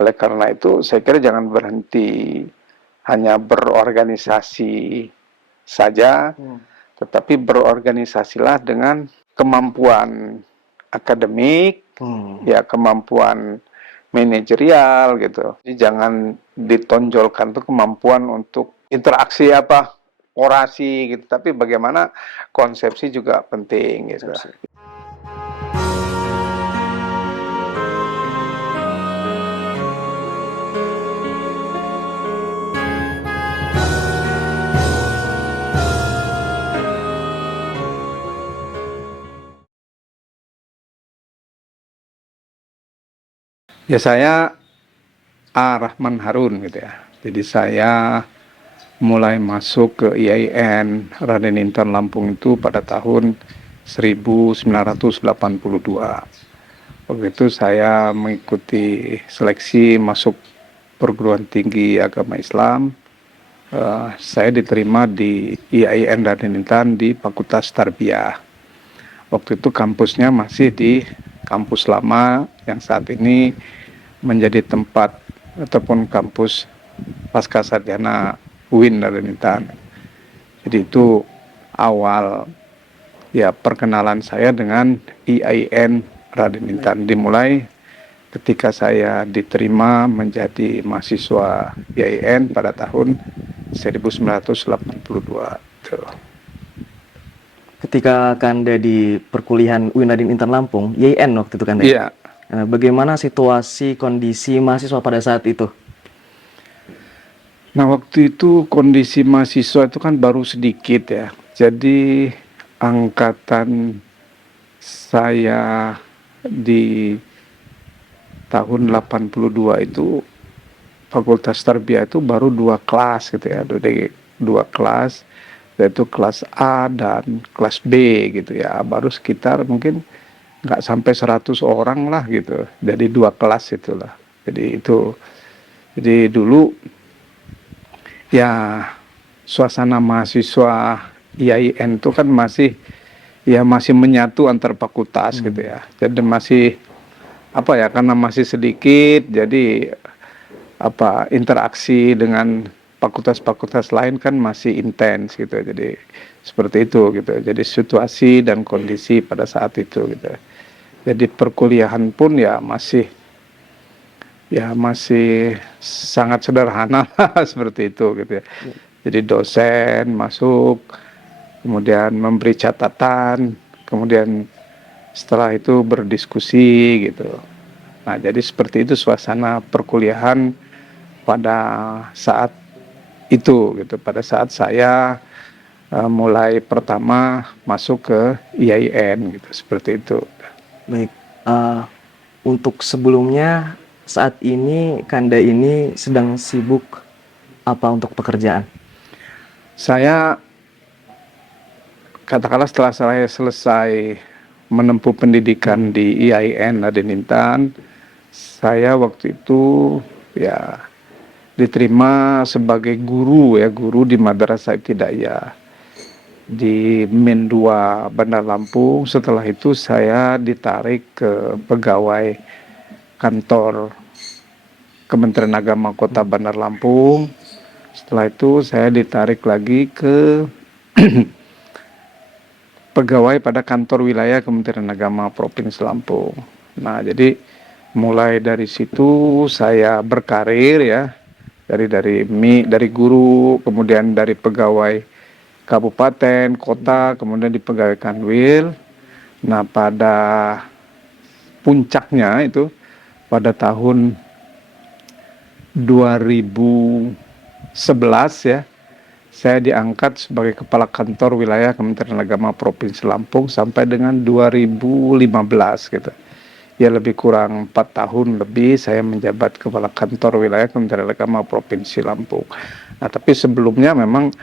Oleh karena itu, saya kira jangan berhenti hanya berorganisasi saja, tetapi berorganisasilah dengan kemampuan akademik, ya kemampuan manajerial gitu. Jadi jangan ditonjolkan tuh kemampuan untuk interaksi orasi gitu, tapi bagaimana konsepsi juga penting gitu. Ya saya Rahman Harun gitu ya. Jadi saya mulai masuk ke IAIN Raden Intan Lampung itu pada tahun 1982. Waktu itu saya mengikuti seleksi masuk perguruan tinggi agama Islam. Saya diterima di IAIN Raden Intan di Fakultas Tarbiyah. Waktu itu kampusnya masih di kampus lama yang saat ini menjadi tempat ataupun kampus Pascasarjana UIN Raden Intan. Jadi itu awal ya perkenalan saya dengan IAIN Raden Intan, dimulai ketika saya diterima menjadi mahasiswa IAIN pada tahun 1982. Ketika Kanda di perkuliahan UIN Raden Intan Lampung, IAIN waktu itu Kanda? Iya. Bagaimana situasi kondisi mahasiswa pada saat itu? Nah waktu itu kondisi mahasiswa itu kan baru sedikit ya. Jadi angkatan saya di tahun 82 itu Fakultas Tarbiyah itu baru 2 kelas gitu ya. Ada 2 kelas, yaitu kelas A dan kelas B gitu ya. Baru sekitar mungkin nggak sampai 100 orang lah gitu. Jadi 2 kelas itulah. Jadi dulu ya suasana mahasiswa IAIN itu kan masih menyatu antar fakultas gitu ya. Jadi masih karena masih sedikit, jadi interaksi dengan fakultas-fakultas lain kan masih intens gitu. Jadi seperti itu gitu. Jadi situasi dan kondisi pada saat itu gitu. Jadi perkuliahan pun masih sangat sederhana seperti itu gitu ya. Jadi dosen masuk, kemudian memberi catatan, kemudian setelah itu berdiskusi gitu. Nah, jadi seperti itu suasana perkuliahan pada saat itu gitu. Pada saat saya mulai pertama masuk ke IAIN gitu, seperti itu. Baik, untuk sebelumnya saat ini Kanda ini sedang sibuk apa untuk pekerjaan? Saya katakanlah setelah saya selesai menempuh pendidikan di IAIN Raden Intan, saya waktu itu diterima sebagai guru di Madrasah Ibtidaiyah di Min 2 Bandar Lampung. Setelah itu saya ditarik ke pegawai kantor Kementerian Agama Kota Bandar Lampung. Setelah itu saya ditarik lagi ke pegawai pada kantor wilayah Kementerian Agama Provinsi Lampung. Nah, jadi mulai dari situ saya berkarir ya, dari guru, kemudian dari pegawai kabupaten, kota, kemudian di pegawai Kanwil. Nah, pada puncaknya itu pada tahun 2011 ya, saya diangkat sebagai kepala kantor wilayah Kementerian Agama Provinsi Lampung sampai dengan 2015 gitu. Ya lebih kurang 4 tahun lebih saya menjabat kepala kantor wilayah Kementerian Agama Provinsi Lampung. Nah, tapi sebelumnya memang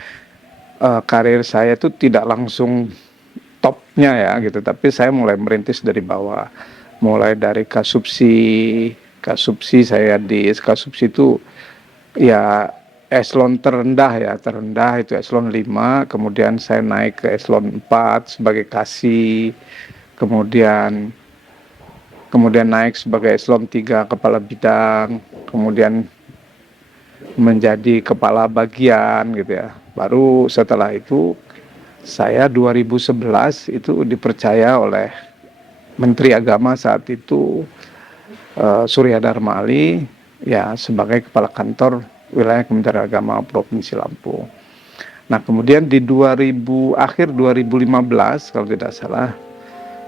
karir saya itu tidak langsung topnya ya gitu, tapi saya mulai merintis dari bawah, mulai dari kasubsi saya di kasubsi itu ya eselon terendah itu eselon 5, kemudian saya naik ke eselon 4 sebagai kasih, kemudian kemudian naik sebagai eselon 3 kepala bidang, kemudian menjadi kepala bagian gitu ya. Baru setelah itu saya 2011 itu dipercaya oleh Menteri Agama saat itu, Surya Dharma Ali, ya sebagai kepala kantor wilayah Kementerian Agama Provinsi Lampung. Nah, kemudian di akhir 2015 kalau tidak salah,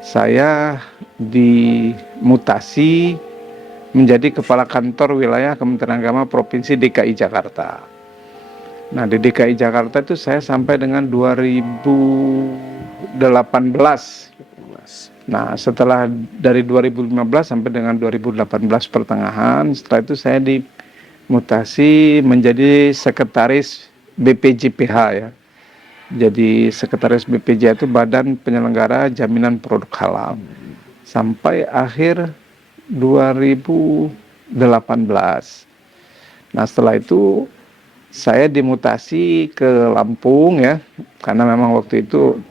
saya dimutasi menjadi kepala kantor wilayah Kementerian Agama Provinsi DKI Jakarta. Nah, di DKI Jakarta itu saya sampai dengan 2018. Nah, setelah dari 2015 sampai dengan 2018 pertengahan, setelah itu saya dimutasi menjadi sekretaris BPJPH ya. Jadi sekretaris BPJ itu Badan Penyelenggara Jaminan Produk Halal. Sampai akhir 2018. Nah, setelah itu saya dimutasi ke Lampung ya, karena memang waktu itu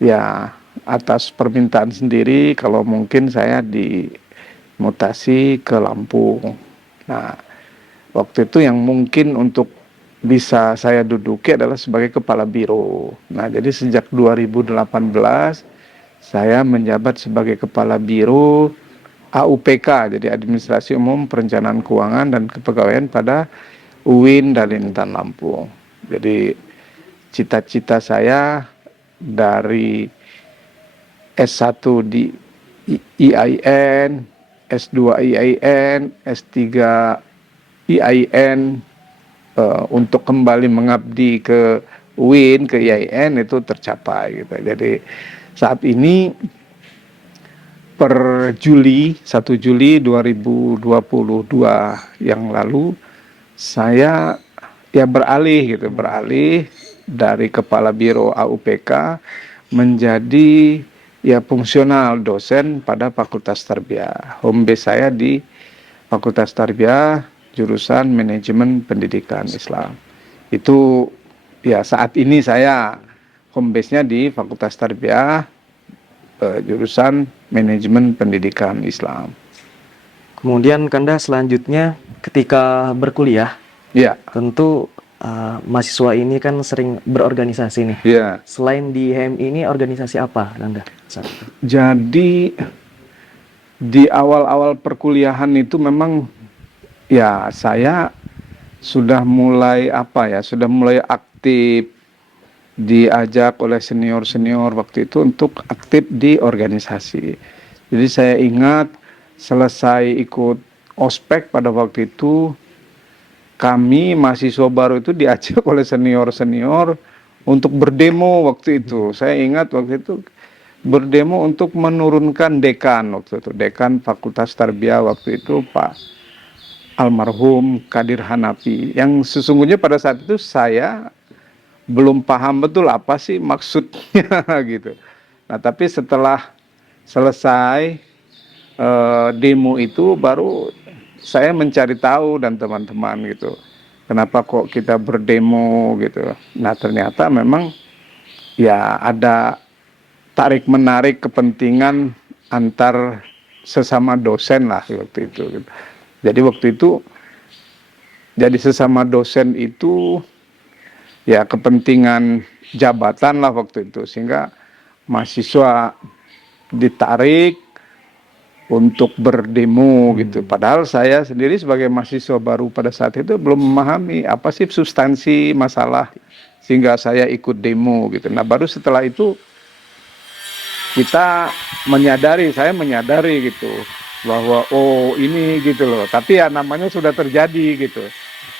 ya atas permintaan sendiri kalau mungkin saya dimutasi ke Lampung. Nah, waktu itu yang mungkin untuk bisa saya duduki adalah sebagai kepala biro. Nah, jadi sejak 2018 saya menjabat sebagai kepala biro AUPK, jadi Administrasi Umum Perencanaan Keuangan dan Kepegawaian pada UIN Intan Lampung. Jadi cita-cita saya dari S1 di IAIN, S2 IAIN, S3 IAIN, untuk kembali mengabdi ke UIN, ke IAIN itu tercapai gitu. Jadi saat ini per 1 Juli 2022 yang lalu saya ya beralih dari kepala biro AUPK menjadi ya fungsional dosen pada Fakultas Tarbiyah. Home base saya di Fakultas Tarbiyah jurusan Manajemen Pendidikan Islam. Itu ya saat ini saya home base-nya di Fakultas Tarbiyah, jurusan Manajemen Pendidikan Islam. Kemudian Kanda selanjutnya ketika berkuliah, Ya, tentu mahasiswa ini kan sering berorganisasi nih. ya. Selain di HMI ini, organisasi apa Kanda saat itu? Jadi di awal-awal perkuliahan itu memang ya saya sudah mulai sudah mulai aktif, diajak oleh senior-senior waktu itu untuk aktif di organisasi. Jadi saya ingat selesai ikut ospek pada waktu itu, kami mahasiswa baru itu diajak oleh senior-senior untuk berdemo waktu itu. Saya ingat waktu itu berdemo untuk menurunkan dekan waktu itu. Dekan Fakultas Tarbiyah waktu itu Pak almarhum Kadir Hanafi. Yang sesungguhnya pada saat itu saya belum paham betul apa sih maksudnya gitu. Nah, tapi setelah selesai demo itu baru saya mencari tahu dan teman-teman gitu. Kenapa kok kita berdemo gitu. Nah, ternyata memang ya ada tarik-menarik kepentingan antar sesama dosen lah waktu itu gitu. Jadi waktu itu jadi sesama dosen itu ya kepentingan jabatan lah waktu itu, sehingga mahasiswa ditarik untuk berdemo gitu. Padahal saya sendiri sebagai mahasiswa baru pada saat itu belum memahami apa sih substansi masalah sehingga saya ikut demo gitu. Nah, baru setelah itu saya menyadari gitu bahwa oh ini gitu loh. Tapi ya namanya sudah terjadi gitu.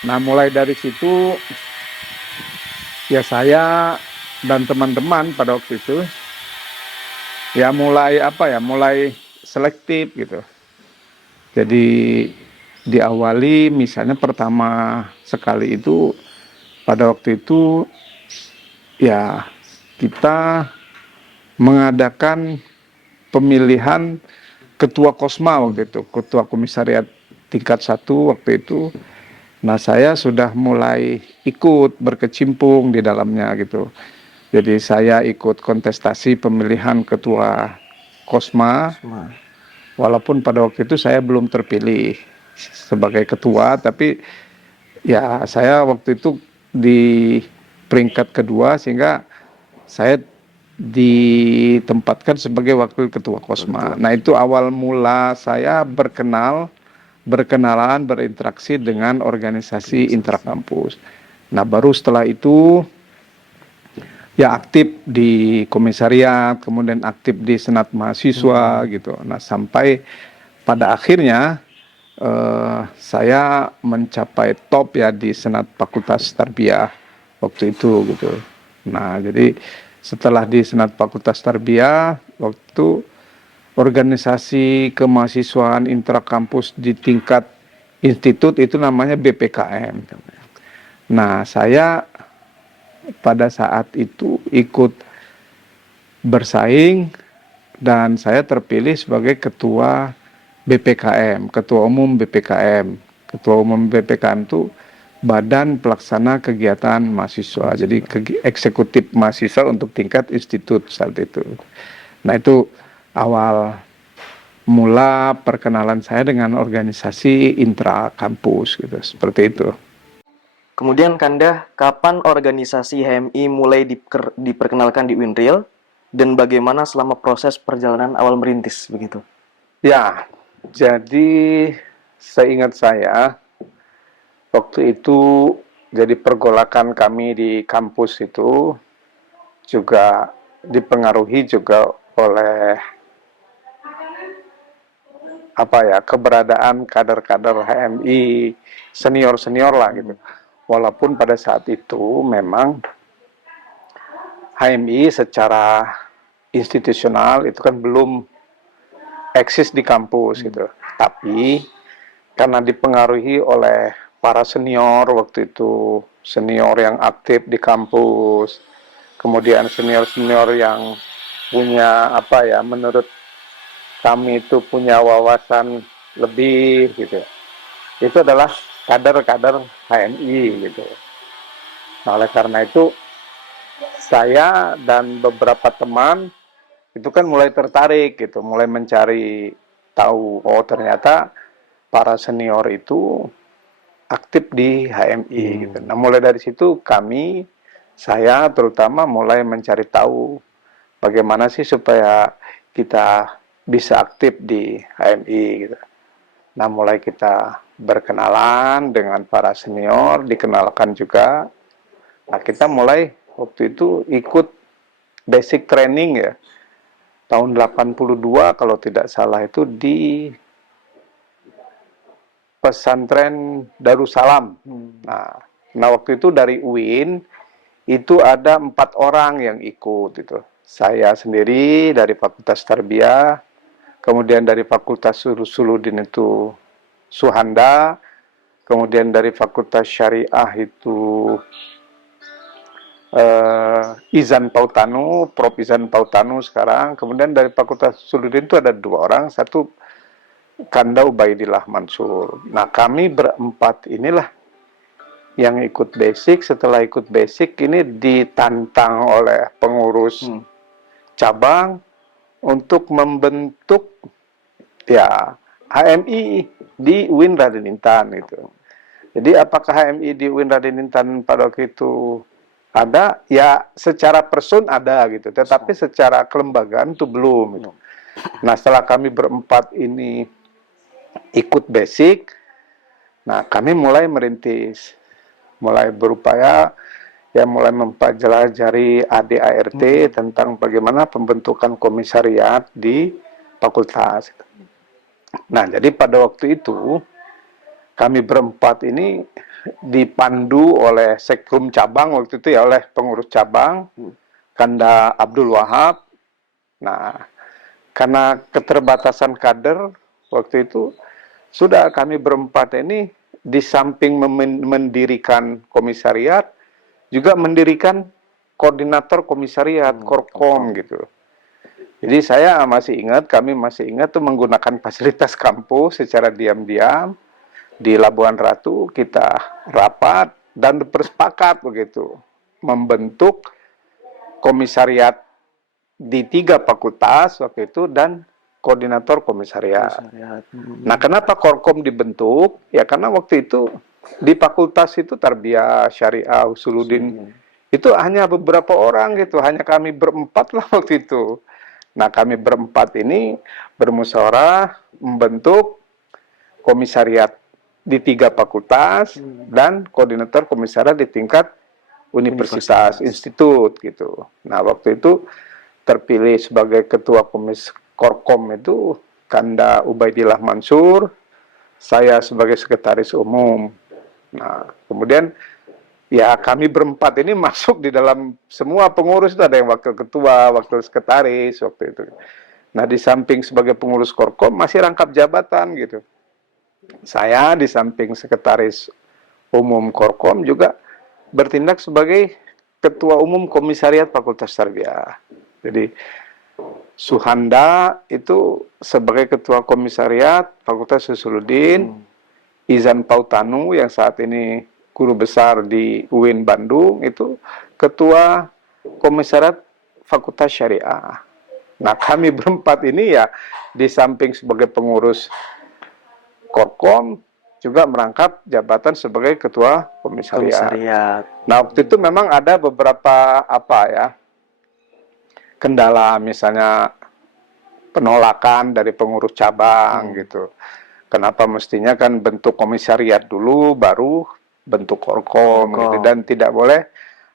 Nah, mulai dari situ ya saya dan teman-teman pada waktu itu ya mulai selektif gitu. Jadi diawali misalnya pertama sekali itu pada waktu itu ya kita mengadakan pemilihan ketua Kosma waktu itu, ketua komisariat tingkat 1 waktu itu. Nah, saya sudah mulai ikut berkecimpung di dalamnya gitu. Jadi saya ikut kontestasi pemilihan ketua Kosma Walaupun pada waktu itu saya belum terpilih sebagai ketua, tapi ya saya waktu itu di peringkat kedua sehingga saya ditempatkan sebagai wakil ketua Kosma. Nah, itu awal mula saya berkenalan, berinteraksi dengan organisasi intrakampus. Nah, baru setelah itu ya aktif di komisariat, kemudian aktif di senat mahasiswa gitu. Nah, sampai pada akhirnya saya mencapai top ya di senat Fakultas Tarbiyah waktu itu gitu. Nah, jadi setelah di senat Fakultas Tarbiyah waktu organisasi kemahasiswaan intrakampus di tingkat institut itu namanya BPKM. Nah, saya pada saat itu ikut bersaing dan saya terpilih sebagai ketua BPKM, ketua umum BPKM. Ketua umum BPKM itu Badan Pelaksana Kegiatan Mahasiswa, jadi eksekutif mahasiswa untuk tingkat institut saat itu. Nah, itu awal mula perkenalan saya dengan organisasi intra kampus gitu, seperti itu. Kemudian Kanda, kapan organisasi HMI mulai diperkenalkan di Winril dan bagaimana selama proses perjalanan awal merintis begitu? Ya, jadi seingat saya waktu itu jadi pergolakan kami di kampus itu juga dipengaruhi juga oleh keberadaan kader-kader HMI senior-senior lah gitu. Walaupun pada saat itu memang HMI secara institusional itu kan belum eksis di kampus gitu. Tapi karena dipengaruhi oleh para senior waktu itu, senior yang aktif di kampus, kemudian senior-senior yang punya menurut kami itu punya wawasan lebih gitu. Itu adalah kader-kader HMI gitu. Nah, oleh karena itu saya dan beberapa teman itu kan mulai tertarik gitu, mulai mencari tahu, oh ternyata para senior itu aktif di HMI gitu. Nah, mulai dari situ saya terutama mulai mencari tahu bagaimana sih supaya kita bisa aktif di HMI gitu. Nah, mulai kita berkenalan dengan para senior, dikenalkan juga. Nah, kita mulai waktu itu ikut basic training ya. Tahun 82 kalau tidak salah itu di pesantren Darussalam. Nah, waktu itu dari UIN itu ada 4 orang yang ikut itu. Saya sendiri dari Fakultas Tarbiyah, kemudian dari Fakultas Suludin itu Suhanda, kemudian dari Fakultas Syariah itu Izan Pautanu, Prof. Izan Pautanu sekarang, kemudian dari Fakultas Suludin itu ada 2 orang, satu Kanda Ubaidillah Mansur. Nah, kami berempat inilah yang ikut basic. Setelah ikut basic ini ditantang oleh pengurus cabang untuk membentuk ya HMI di UIN Raden Intan itu. Jadi apakah HMI di UIN Raden Intan pada waktu itu ada? Ya secara person ada gitu, tetapi secara kelembagaan itu belum gitu. Nah, setelah kami berempat ini ikut basic, nah kami mulai merintis, mulai berupaya ya mulai mempelajari ADART tentang bagaimana pembentukan komisariat di fakultas. Nah, jadi pada waktu itu kami berempat ini dipandu oleh sekrum cabang waktu itu ya, oleh pengurus cabang Kanda Abdul Wahab. Nah, karena keterbatasan kader waktu itu sudah kami berempat ini di samping mendirikan komisariat juga mendirikan koordinator komisariat Korkom gitu. Jadi saya kami masih ingat tuh menggunakan fasilitas kampus secara diam-diam di Labuan Ratu. Kita rapat dan bersepakat begitu membentuk komisariat di 3 fakultas waktu itu dan koordinator komisariat. Komisariat. Nah, kenapa Korkom dibentuk? Ya karena waktu itu di fakultas itu Tarbiyah, Syariah, Usuluddin itu hanya beberapa orang gitu, hanya kami berempat lah waktu itu. Nah, kami berempat ini bermusyawarah membentuk komisariat di 3 fakultas dan koordinator komisariat di tingkat universitas, institut gitu. Nah, waktu itu terpilih sebagai ketua Korkom itu Kanda Ubaidillah Mansur, saya sebagai sekretaris umum. Nah, kemudian ya kami berempat ini masuk di dalam semua pengurus itu, ada yang wakil ketua, wakil sekretaris waktu itu. Nah, di samping sebagai pengurus Korkom masih rangkap jabatan gitu. Saya di samping sekretaris umum Korkom juga bertindak sebagai ketua umum komisariat Fakultas Tarbiyah. Jadi Suhanda itu sebagai ketua komisariat Fakultas Usuluddin, Izan Pautanu yang saat ini guru besar di UIN Bandung itu ketua komisariat Fakultas Syariah. Nah, kami berempat ini ya di samping sebagai pengurus Korkom juga merangkap jabatan sebagai ketua komisariat. Nah, waktu itu memang ada beberapa kendala, misalnya penolakan dari pengurus cabang gitu. Kenapa mestinya kan bentuk komisariat dulu baru bentuk Korkom gitu, dan tidak boleh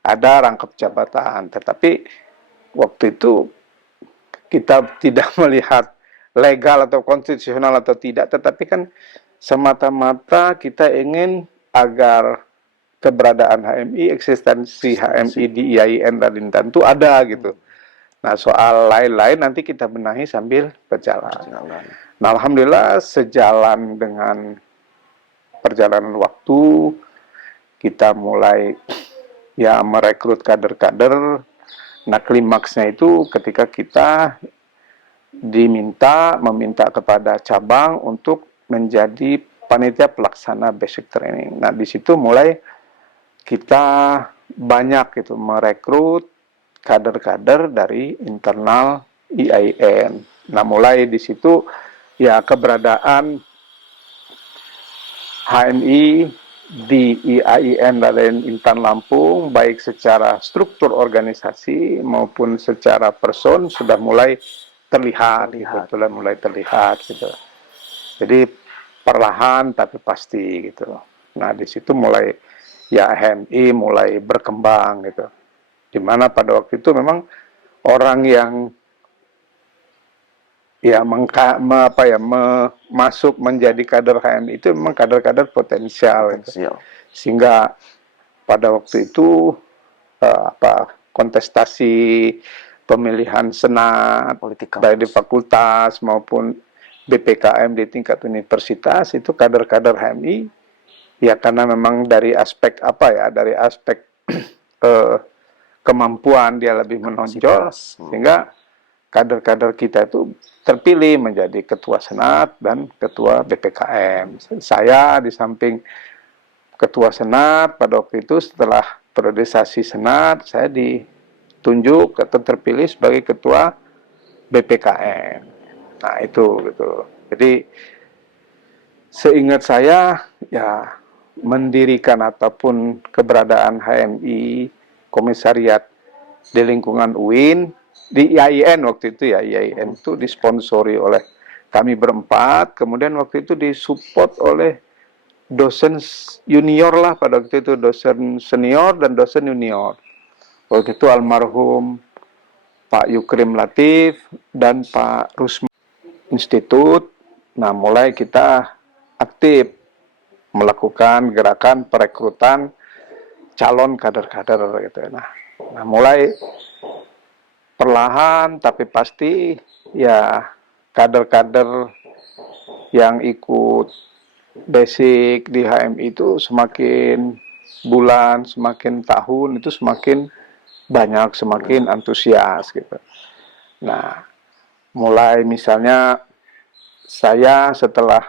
ada rangkap jabatan. Tetapi waktu itu kita tidak melihat legal atau konstitusional atau tidak, tetapi kan semata-mata kita ingin agar keberadaan HMI, eksistensi HMI di IAIN dan Intan itu ada gitu. Nah, soal lain-lain nanti kita benahi sambil berjalan. Nah, alhamdulillah sejalan dengan perjalanan waktu, kita mulai ya merekrut kader-kader. Nah, klimaksnya itu ketika kita meminta kepada cabang untuk menjadi panitia pelaksana basic training. Nah, di situ mulai kita banyak gitu merekrut kader-kader dari internal IAIN. Nah, mulai di situ ya keberadaan HMI di IAIN dan Intan Lampung baik secara struktur organisasi maupun secara person sudah mulai terlihat. Gitu, mulai terlihat gitu. Jadi perlahan tapi pasti gitu. Nah, di situ mulai ya HMI mulai berkembang gitu. Dimana pada waktu itu memang orang yang ya masuk menjadi kader HMI itu memang kader-kader potensial. Gitu. Sehingga pada waktu itu kontestasi pemilihan senat baik di fakultas maupun BPKM di tingkat universitas itu kader-kader HMI ya, karena memang dari aspek dari aspek kemampuan dia lebih menonjol, sehingga kader-kader kita itu terpilih menjadi ketua senat dan ketua BPKM. Saya di samping ketua senat pada waktu itu, setelah periodisasi senat saya ditunjuk atau terpilih sebagai ketua BPKM. Nah, itu gitu. Jadi seingat saya ya mendirikan ataupun keberadaan HMI komisariat di lingkungan UIN di IAIN waktu itu ya, IAIN itu disponsori oleh kami berempat, kemudian waktu itu disupport oleh dosen junior lah pada waktu itu, dosen senior dan dosen junior. Waktu itu almarhum Pak Yukrim Latif dan Pak Rusman Institut. Nah, mulai kita aktif melakukan gerakan perekrutan calon kader-kader gitu. Nah, mulai perlahan tapi pasti ya kader-kader yang ikut basic di HMI itu semakin bulan, semakin tahun itu semakin banyak, semakin antusias gitu. Nah, mulai misalnya saya setelah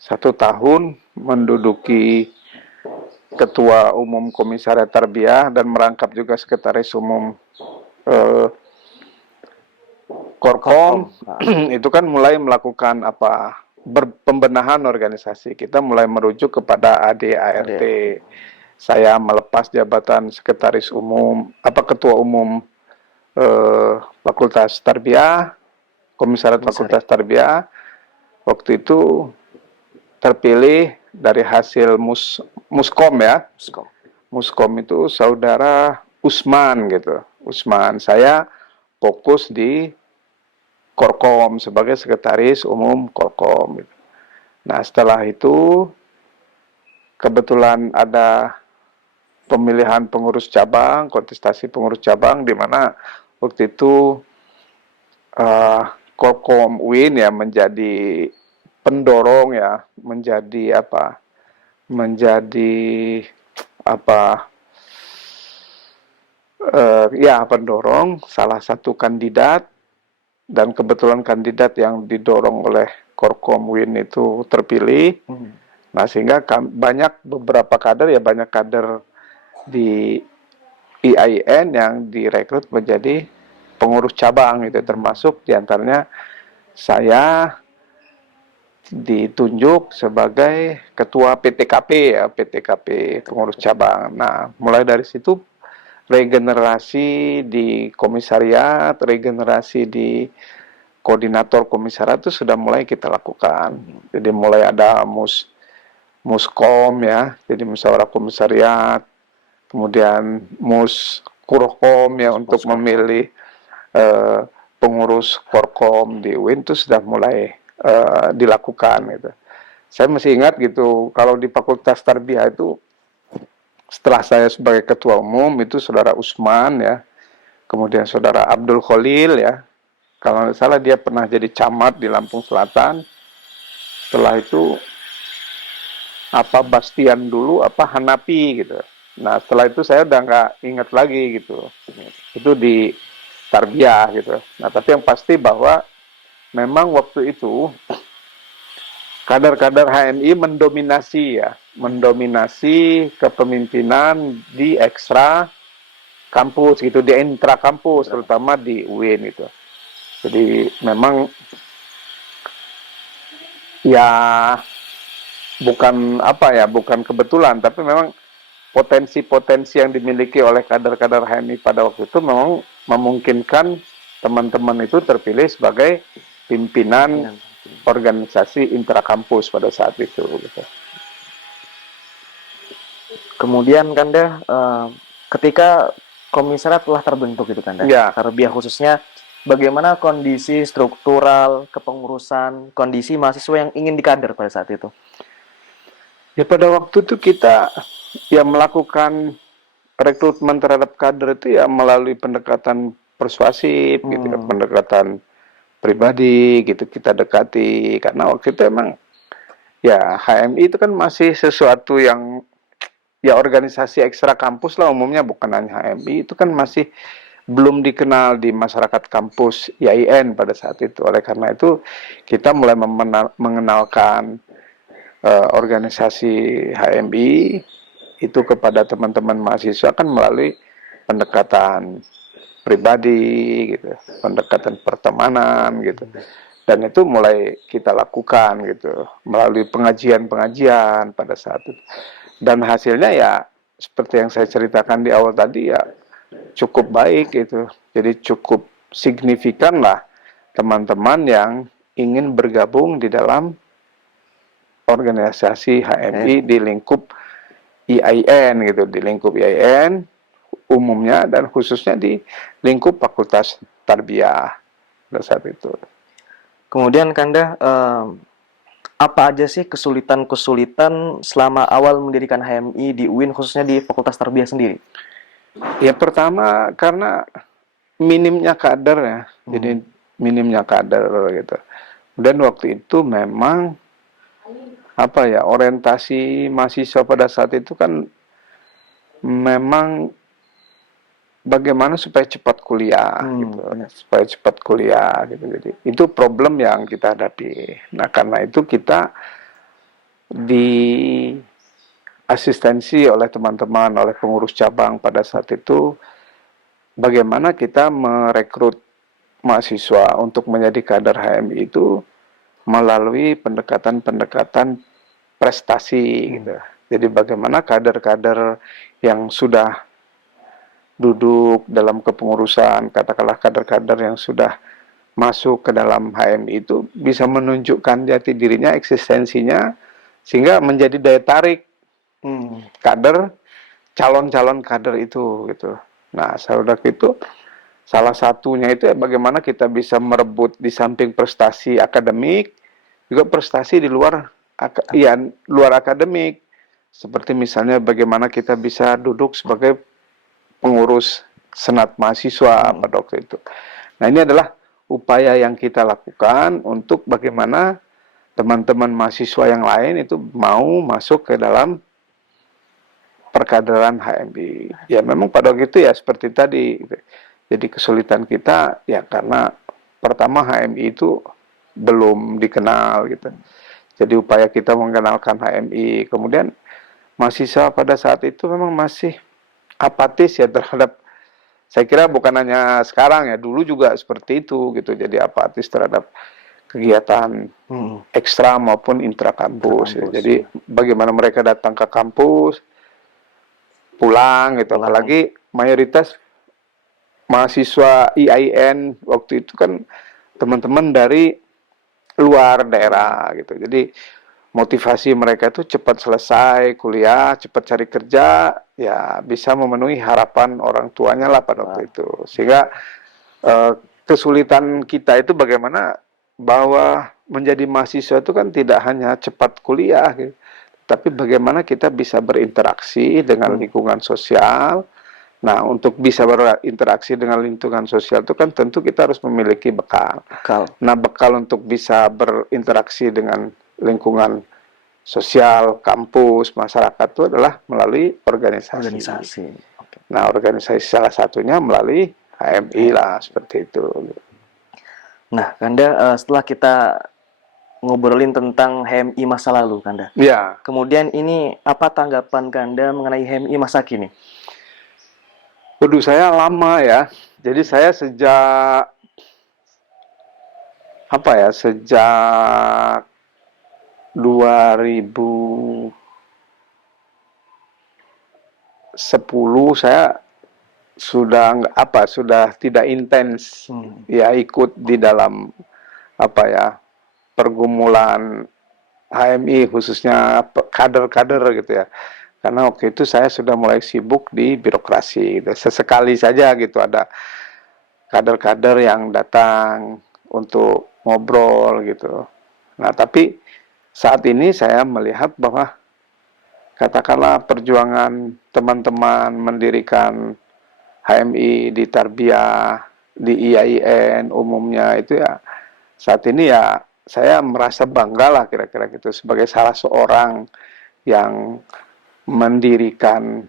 1 tahun menduduki Ketua Umum Komisariat Tarbiyah dan merangkap juga Sekretaris Umum Korkom Korkom. itu kan mulai melakukan pembenahan organisasi. Kita mulai merujuk kepada AD/ART. Ada. Saya melepas jabatan sekretaris umum, ketua umum Fakultas Tarbiyah, Komisariat Komisaris. Fakultas Tarbiyah. Waktu itu terpilih dari hasil Muskom ya. Muskom. Muskom itu saudara Usman gitu. Usman, saya fokus di Korkom sebagai sekretaris umum Korkom. Nah, setelah itu kebetulan ada pemilihan pengurus cabang, kontestasi pengurus cabang, di mana waktu itu Korkom UIN ya menjadi pendorong ya, menjadi pendorong salah satu kandidat, dan kebetulan kandidat yang didorong oleh Korkom UIN itu terpilih. Nah, sehingga banyak kader di IAIN yang direkrut menjadi pengurus cabang itu, termasuk diantaranya saya ditunjuk sebagai ketua PTKP ya, PTKP pengurus cabang. Nah, mulai dari situ regenerasi di komisariat, regenerasi di koordinator komisariat itu sudah mulai kita lakukan. Jadi mulai ada Muskom ya, jadi musyawarah komisariat, kemudian Kurkom ya untuk memilih pengurus Korkom di UIN itu sudah mulai dilakukan gitu. Saya masih ingat gitu, kalau di Fakultas Tarbiyah itu setelah saya sebagai ketua umum itu saudara Usman ya, kemudian saudara Abdul Khalil ya, kalau nggak salah dia pernah jadi camat di Lampung Selatan. Setelah itu Bastian dulu Hanapi gitu. Nah, setelah itu saya udah nggak ingat lagi gitu. Itu di Tarbiyah gitu. Nah, tapi yang pasti bahwa memang waktu itu kader-kader HMI mendominasi kepemimpinan di ekstra kampus gitu, di intra kampus, terutama di UIN itu. Jadi memang ya bukan kebetulan, tapi memang potensi-potensi yang dimiliki oleh kader-kader HMI pada waktu itu memang memungkinkan teman-teman itu terpilih sebagai pimpinan organisasi intrakampus pada saat itu gitu. Kemudian Kanda, ketika komisariat telah terbentuk gitu Kanda, Ya. Tarbiyah khususnya, bagaimana kondisi struktural, kepengurusan, kondisi mahasiswa yang ingin dikader pada saat itu? Ya, pada waktu itu kita ya melakukan rekrutmen terhadap kader itu ya melalui pendekatan persuasif gitu, pendekatan pribadi gitu, kita dekati, karena waktu itu emang ya HMI itu kan masih sesuatu yang ya organisasi ekstra kampus lah umumnya, bukan hanya HMI, itu kan masih belum dikenal di masyarakat kampus IAIN pada saat itu. Oleh karena itu kita mulai mengenalkan organisasi HMI itu kepada teman-teman mahasiswa kan melalui pendekatan pribadi gitu, pendekatan pertemanan gitu. Dan itu mulai kita lakukan gitu melalui pengajian-pengajian pada saat itu. Dan hasilnya ya seperti yang saya ceritakan di awal tadi ya cukup baik gitu. Jadi cukup signifikan lah teman-teman yang ingin bergabung di dalam organisasi HMI di lingkup IAIN gitu, di lingkup IAIN umumnya dan khususnya di lingkup Fakultas Tarbiyah pada saat itu. Kemudian Kanda, apa aja sih kesulitan-kesulitan selama awal mendirikan HMI di UIN khususnya di Fakultas Tarbiyah sendiri? Ya, pertama karena minimnya kader ya, jadi minimnya kader gitu. Dan waktu itu memang orientasi mahasiswa pada saat itu kan memang bagaimana supaya cepat kuliah gitu, supaya cepat kuliah gitu. Jadi itu problem yang kita hadapi. Nah, karena itu kita di asistensi oleh teman-teman, oleh pengurus cabang pada saat itu, bagaimana kita merekrut mahasiswa untuk menjadi kader HMI itu melalui pendekatan-pendekatan prestasi gitu. Jadi bagaimana kader-kader yang sudah duduk dalam kepengurusan, katakanlah kader-kader yang sudah masuk ke dalam HMI itu bisa menunjukkan jati dirinya, eksistensinya, sehingga menjadi daya tarik kader, calon-calon kader itu gitu. Nah, saudara itu salah satunya itu ya bagaimana kita bisa merebut di samping prestasi akademik, juga prestasi di luar luar akademik. Seperti misalnya bagaimana kita bisa duduk sebagai pengurus senat mahasiswa pada waktu itu. Nah, ini adalah upaya yang kita lakukan untuk bagaimana teman-teman mahasiswa yang lain itu mau masuk ke dalam perkaderan HMI. Ya memang pada waktu itu ya seperti tadi. Jadi kesulitan kita ya karena pertama HMI itu belum dikenal gitu. Jadi upaya kita mengenalkan HMI. Kemudian mahasiswa pada saat itu memang masih apatis ya terhadap, saya kira bukan hanya sekarang ya, dulu juga seperti itu gitu. Jadi apatis terhadap kegiatan ekstra maupun intra kampus. Ya. Jadi bagaimana mereka datang ke kampus, pulang gitu. Apalagi mayoritas mahasiswa IAIN waktu itu kan teman-teman dari luar daerah gitu. Jadi motivasi mereka itu cepat selesai kuliah, cepat cari kerja, ya bisa memenuhi harapan orang tuanya lah pada waktu itu. Sehingga kesulitan kita itu bagaimana bahwa menjadi mahasiswa itu kan tidak hanya cepat kuliah gitu, tapi bagaimana kita bisa berinteraksi dengan lingkungan sosial. Nah, untuk bisa berinteraksi dengan lingkungan sosial itu kan tentu kita harus memiliki bekal. Nah, bekal untuk bisa berinteraksi dengan lingkungan sosial, kampus, masyarakat itu adalah melalui organisasi. Nah, organisasi salah satunya melalui HMI lah, seperti itu. Nah, Kanda, setelah kita ngobrolin tentang HMI masa lalu, Kanda. Ya. Kemudian ini apa tanggapan Kanda mengenai HMI masa kini? Waduh, saya lama ya. Jadi saya sejak sejak 2010 saya sudah tidak intens ya ikut di dalam pergumulan HMI, khususnya kader-kader gitu ya. Karena waktu itu saya sudah mulai sibuk di birokrasi gitu. Sesekali saja gitu ada kader-kader yang datang untuk ngobrol gitu. Nah, tapi saat ini saya melihat bahwa katakanlah perjuangan teman-teman mendirikan HMI di Tarbiyah, di IAIN umumnya itu ya saat ini ya saya merasa bangga lah kira-kira gitu sebagai salah seorang yang mendirikan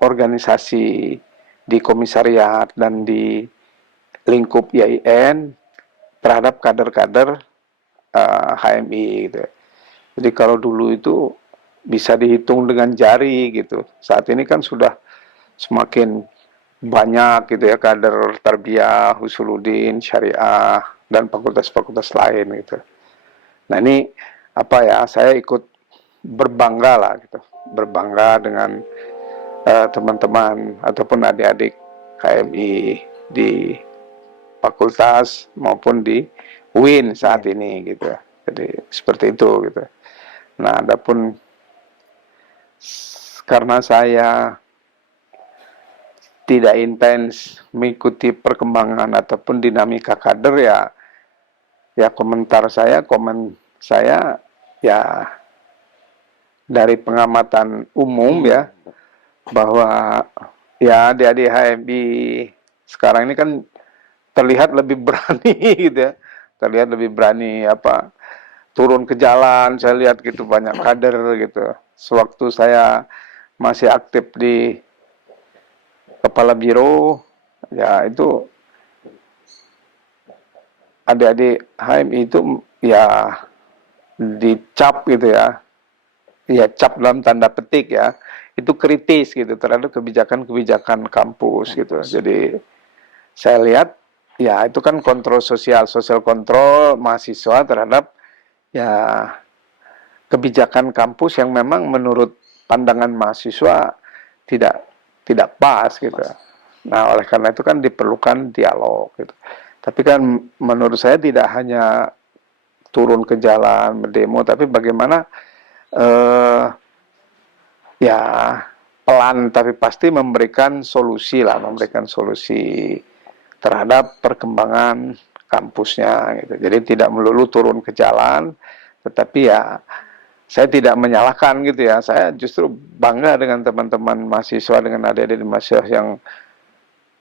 organisasi di komisariat dan di lingkup IAIN terhadap kader-kader HMI gitu. Jadi kalau dulu itu bisa dihitung dengan jari gitu. Saat ini kan sudah semakin banyak gitu ya kader Tarbiyah, Usuluddin, Syariah dan fakultas-fakultas lain gitu. Nah ini saya ikut berbangga lah gitu, berbangga dengan teman-teman ataupun adik-adik HMI di fakultas maupun di UIN saat ini gitu. Jadi seperti itu gitu. Nah, adapun karena saya tidak intens mengikuti perkembangan ataupun dinamika kader komen saya ya dari pengamatan umum ya bahwa ya adik-adik HMI sekarang ini kan terlihat lebih berani gitu ya, terlihat lebih berani turun ke jalan. Saya lihat gitu banyak kader gitu. Sewaktu saya masih aktif di kepala biro ya itu adik-adik HMI itu ya dicap gitu ya cap dalam tanda petik ya, itu kritis gitu terhadap kebijakan-kebijakan kampus gitu. Jadi saya lihat ya itu kan kontrol sosial, sosial kontrol mahasiswa terhadap ya kebijakan kampus yang memang menurut pandangan mahasiswa tidak tidak pas gitu. Nah, oleh karena itu kan diperlukan dialog gitu. Tapi kan menurut saya tidak hanya turun ke jalan mendemo, tapi bagaimana eh, ya pelan tapi pasti memberikan solusi lah, memberikan solusi terhadap perkembangan kampusnya gitu. Jadi tidak melulu turun ke jalan, tetapi ya saya tidak menyalahkan gitu ya. Saya justru bangga dengan teman-teman mahasiswa, dengan adik-adik mahasiswa yang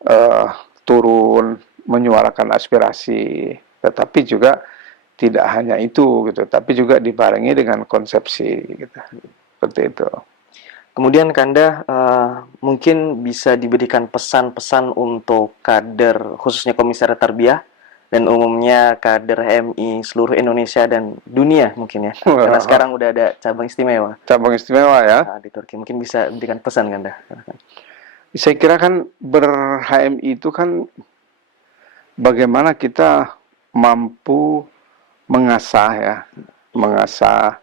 eh, turun menyuarakan aspirasi, tetapi juga tidak hanya itu gitu, tapi juga dibarengi dengan konsepsi gitu. Seperti itu. Kemudian Kanda mungkin bisa diberikan pesan-pesan untuk kader khususnya Komisariat Tarbiyah dan umumnya kader HMI seluruh Indonesia dan dunia mungkin ya. Karena sekarang udah ada cabang istimewa Cabang istimewa ya. di Turki. Mungkin bisa berikan pesan Kanda. Saya kira kan ber-HMI itu kan bagaimana kita mampu mengasah ya, mengasah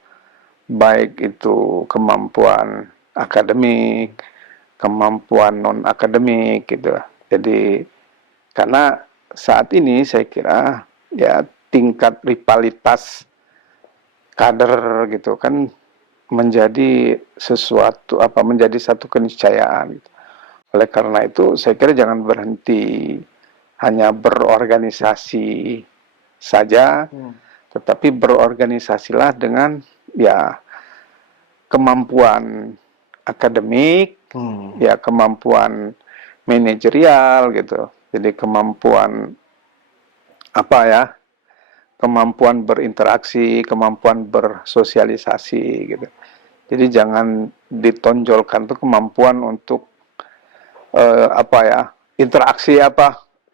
baik itu kemampuan akademik, kemampuan non akademik gitu. Jadi karena saat ini saya kira ya tingkat rivalitas kader gitu kan menjadi sesuatu menjadi satu keniscayaan gitu. Oleh karena itu saya kira jangan berhenti hanya berorganisasi saja, tetapi berorganisasilah dengan ya kemampuan akademik, ya kemampuan manajerial gitu. Jadi kemampuan kemampuan berinteraksi, kemampuan bersosialisasi gitu. Jadi jangan ditonjolkan tuh kemampuan untuk interaksi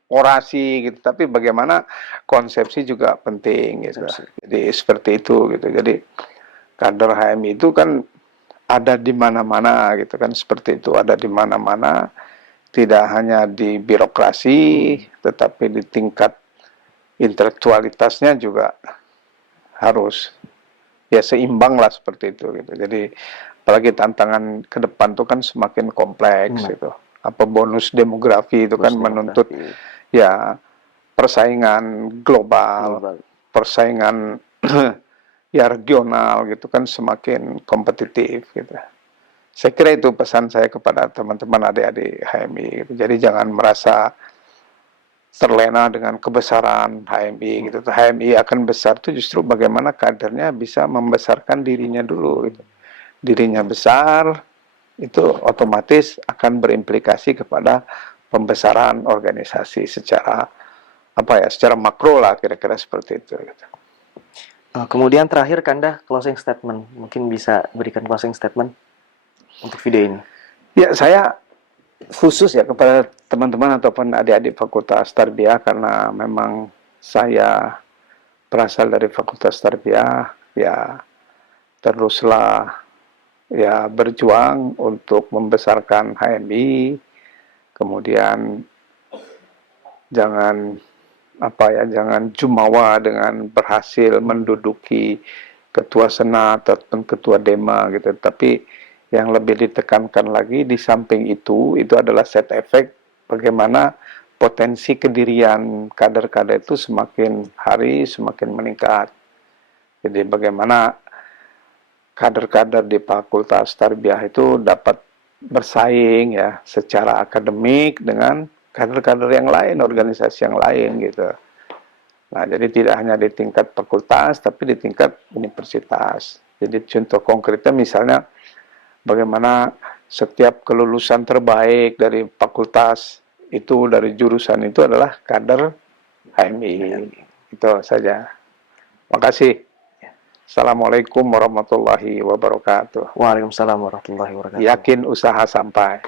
orasi gitu, tapi bagaimana konsepsi juga penting gitu. Jadi seperti itu gitu. Jadi kader HMI itu kan ada di mana-mana gitu kan, seperti itu, ada di mana-mana, tidak hanya di birokrasi, tetapi di tingkat intelektualitasnya juga harus ya seimbang lah seperti itu gitu. Jadi apalagi tantangan ke depan tuh kan semakin kompleks gitu. Apa bonus demografi itu kan menuntut ya persaingan global, persaingan ya regional gitu kan semakin kompetitif gitu. Saya kira itu pesan saya kepada teman-teman adik-adik HMI gitu. Jadi jangan merasa terlena dengan kebesaran HMI gitu. HMI akan besar itu justru bagaimana kadernya bisa membesarkan dirinya dulu gitu. Dirinya besar itu otomatis akan berimplikasi kepada pembesaran organisasi secara secara makro lah, kira-kira seperti itu gitu. Kemudian terakhir Kanda closing statement. Mungkin bisa berikan closing statement untuk video ini. Ya, saya khusus ya kepada teman-teman ataupun adik-adik Fakultas Tarbiyah, karena memang saya berasal dari Fakultas Tarbiyah, ya teruslah ya berjuang untuk membesarkan HMI, kemudian jangan jangan jumawa dengan berhasil menduduki ketua senat ataupun ketua dema gitu, tapi yang lebih ditekankan lagi di samping itu adalah set efek bagaimana potensi kedirian kader-kader itu semakin hari semakin meningkat. Jadi bagaimana kader-kader di Fakultas Tarbiyah itu dapat bersaing ya secara akademik dengan kader-kader yang lain, organisasi yang lain gitu. Nah, jadi tidak hanya di tingkat fakultas, tapi di tingkat universitas. Jadi contoh konkretnya misalnya bagaimana setiap kelulusan terbaik dari fakultas itu, dari jurusan itu adalah kader HMI. Itu saja. Makasih. Assalamualaikum warahmatullahi wabarakatuh. Waalaikumsalam warahmatullahi wabarakatuh. Yakin usaha sampai.